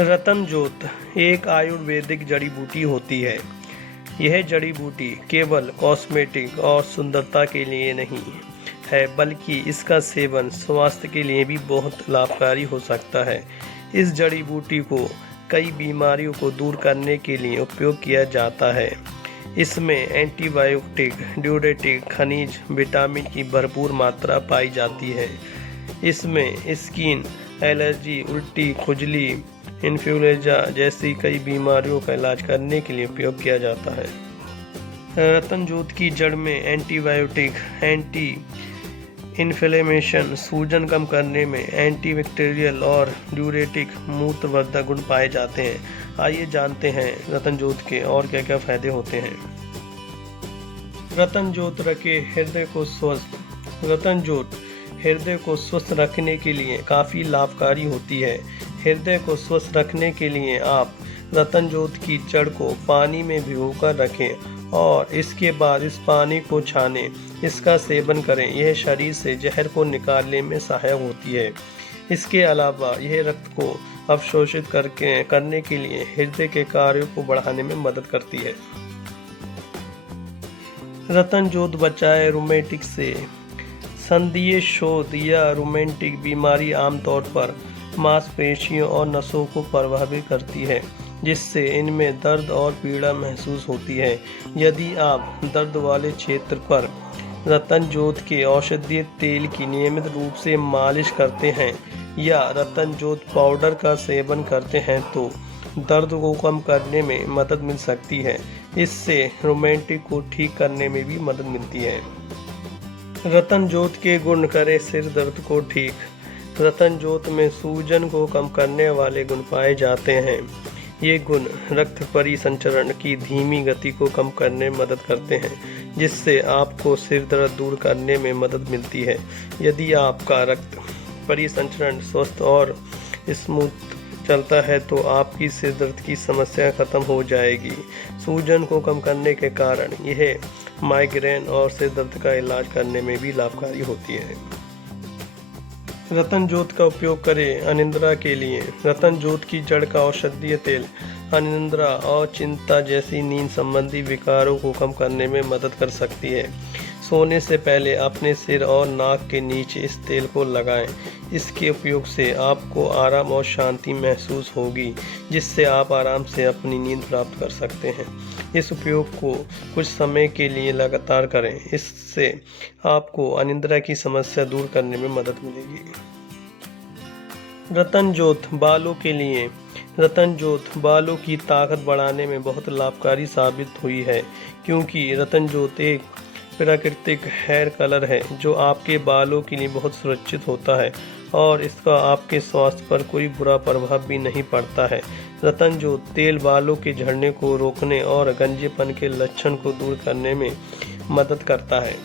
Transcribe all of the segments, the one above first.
रतन जोत एक आयुर्वेदिक जड़ी बूटी होती है। यह जड़ी बूटी केवल कॉस्मेटिक और सुंदरता के लिए नहीं है, बल्कि इसका सेवन स्वास्थ्य के लिए भी बहुत लाभकारी हो सकता है। इस जड़ी बूटी को कई बीमारियों को दूर करने के लिए उपयोग किया जाता है। इसमें एंटीबायोटिक, ड्यूरेटिक, खनिज, विटामिन की भरपूर मात्रा पाई जाती है। इसमें स्किन एलर्जी, उल्टी, खुजली, इन्फ्लुएंजा जैसी कई बीमारियों का इलाज करने के लिए उपयोग किया जाता है। रतन जोत की जड़ में एंटीबायोटिक, एंटी इन्फ्लेमेशन, सूजन कम करने में, एंटीबैक्टीरियल और ड्यूरेटिक, मूत्रवर्धक गुण पाए जाते हैं। आइए जानते हैं रतन जोत के और क्या क्या फायदे होते हैं। रतन जोत रखे हृदय को स्वस्थ। रतन जोत हृदय को स्वस्थ रखने के लिए काफ़ी लाभकारी होती है। हृदय को स्वस्थ रखने के लिए आप रतन जोत की जड़ को पानी में भिगोकर रखें और इसके बाद इस पानी को छानें। इसका सेवन करें। यह शरीर से जहर को निकालने में सहायक होती है। इसके अलावा यह रक्त को अवशोषित करने के लिए हृदय के कार्यों को बढ़ाने में मदद करती है। रतन जोत बचाए रूमेटिक से। संधिये शोथ या रूमेटिक बीमारी आमतौर पर मांसपेशियों और नसों को प्रभावित करती है, जिससे इनमें दर्द और पीड़ा महसूस होती है। यदि आप दर्द वाले क्षेत्र पर रतन जोत के औषधीय तेल की नियमित रूप से मालिश करते हैं या रतन जोत पाउडर का सेवन करते हैं तो दर्द को कम करने में मदद मिल सकती है। इससे रोमेटिक को ठीक करने में भी मदद मिलती है। रतन जोत के गुण करे सिर दर्द को ठीक। रतन जोत में सूजन को कम करने वाले गुण पाए जाते हैं। ये गुण रक्त परिसंचरण की धीमी गति को कम करने में मदद करते हैं, जिससे आपको सिर दर्द दूर करने में मदद मिलती है। यदि आपका रक्त परिसंचरण स्वस्थ और स्मूथ चलता है तो आपकी सिर दर्द की समस्या खत्म हो जाएगी। सूजन को कम करने के कारण यह माइग्रेन और सिर दर्द का इलाज करने में भी लाभकारी होती है। रतन जोत का उपयोग करें अनिद्रा के लिए। रतन जोत की जड़ का औषधीय तेल अनिद्रा और चिंता जैसी नींद संबंधी विकारों को कम करने में मदद कर सकती है। सोने से पहले अपने सिर और नाक के नीचे इस तेल को लगाएं। इसके उपयोग से आपको आराम और शांति महसूस होगी, जिससे आप आराम से अपनी नींद प्राप्त कर सकते हैं। इस उपयोग को कुछ समय के लिए लगातार करें। इससे आपको अनिद्रा की समस्या दूर करने में मदद मिलेगी। रतन जोत बालों के लिए। रतन जोत बालों की ताकत बढ़ाने में बहुत लाभकारी साबित हुई है, क्योंकि रतन जोत एक प्राकृतिक हेयर कलर है जो आपके बालों के लिए बहुत सुरक्षित होता है और इसका आपके स्वास्थ्य पर कोई बुरा प्रभाव भी नहीं पड़ता है। रतन जोत तेल बालों के झड़ने को रोकने और गंजेपन के लक्षण को दूर करने में मदद करता है।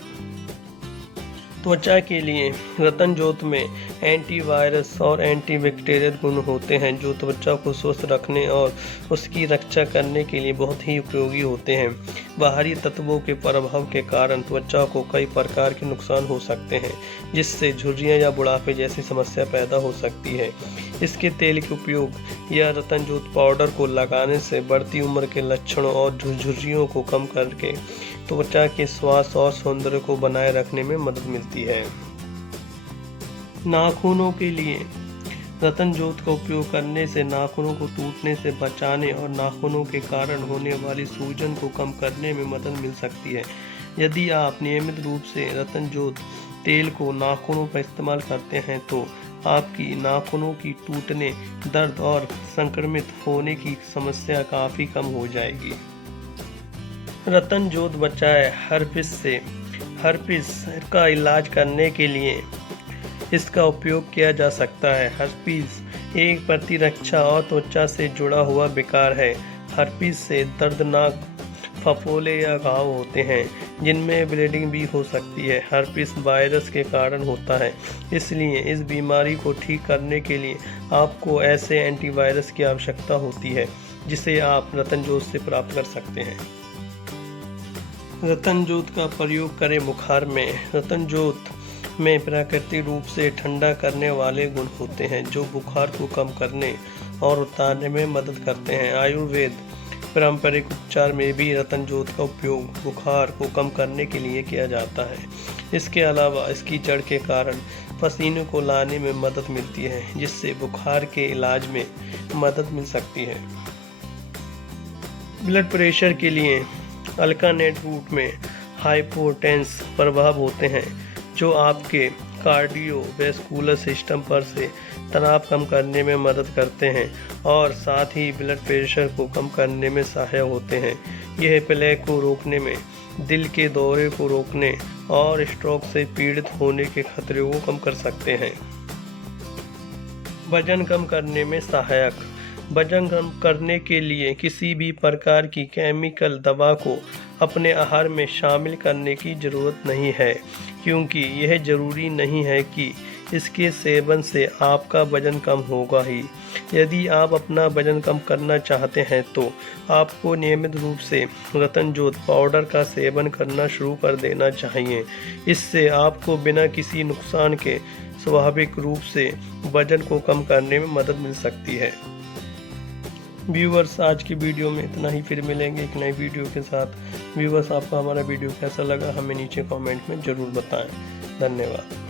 त्वचा के लिए रतन जोत में एंटीवायरस और एंटीबैक्टीरियल गुण होते हैं, जो त्वचा को स्वस्थ रखने और उसकी रक्षा करने के लिए बहुत ही उपयोगी होते हैं। बाहरी तत्वों के प्रभाव के कारण त्वचा को कई प्रकार के नुकसान हो सकते हैं, जिससे झुर्रियां या बुढ़ापे जैसी समस्या पैदा हो सकती है। इसके तेल के उपयोग या रतन जोत पाउडर को लगाने से बढ़ती उम्र के लक्षणों और झुर्रियों को कम करके त्वचा के स्वास्थ्य और सौंदर्य को बनाए रखने में मदद मिलती है। नाखूनों के लिए रतन जोत का उपयोग करने से नाखूनों को टूटने से बचाने और नाखूनों के कारण होने वाली सूजन को कम करने में मदद मिल सकती है। यदि आप नियमित रूप से रतन जोत तेल को नाखूनों पर इस्तेमाल करते हैं तो आपकी नाखूनों की टूटने, दर्द और संक्रमित होने की समस्या काफ़ी कम हो जाएगी। रतन जोत बचाए हर्पिस से। हर्पिस का इलाज करने के लिए इसका उपयोग किया जा सकता है। हर्पिस एक प्रतिरक्षा और त्वचा से जुड़ा हुआ विकार है। हर्पिस से दर्दनाक फफोले या घाव होते हैं, जिनमें ब्लीडिंग भी हो सकती है। हर्पिस वायरस के कारण होता है, इसलिए इस बीमारी को ठीक करने के लिए आपको ऐसे एंटीवायरस की आवश्यकता होती है, जिसे आप रतन जोत से प्राप्त कर सकते हैं। रतन जोत का प्रयोग करें बुखार में। रतन जोत में प्राकृतिक रूप से ठंडा करने वाले गुण होते हैं, जो बुखार को कम करने और उतारने में मदद करते हैं। आयुर्वेद पारंपरिक उपचार में भी रतनजोत का उपयोग बुखार को कम करने के लिए किया जाता है। इसके अलावा इसकी जड़ के कारण पसीने को लाने में मदद मिलती है, जिससे बुखार के इलाज में मदद मिल सकती है। ब्लड प्रेशर के लिए अल्कानेट रूट में हाइपोटेंस प्रभाव होते हैं, जो आपके कार्डियोवैस्कुलर सिस्टम पर से तनाव कम करने में मदद करते हैं और साथ ही ब्लड प्रेशर को कम करने में सहायक होते हैं। यह प्लेग को रोकने में, दिल के दौरे को रोकने और स्ट्रोक से पीड़ित होने के खतरे को कम कर सकते हैं। वजन कम करने में सहायक। वजन कम करने के लिए किसी भी प्रकार की केमिकल दवा को अपने आहार में शामिल करने की ज़रूरत नहीं है, क्योंकि यह ज़रूरी नहीं है कि इसके सेवन से आपका वजन कम होगा ही। यदि आप अपना वजन कम करना चाहते हैं तो आपको नियमित रूप से रतनजोत पाउडर का सेवन करना शुरू कर देना चाहिए। इससे आपको बिना किसी नुकसान के स्वाभाविक रूप से वजन को कम करने में मदद मिल सकती है। व्यूवर्स, आज की वीडियो में इतना ही। फिर मिलेंगे एक नई वीडियो के साथ। व्यूवर्स, आपको हमारा वीडियो कैसा लगा हमें नीचे कमेंट में ज़रूर बताएं। धन्यवाद।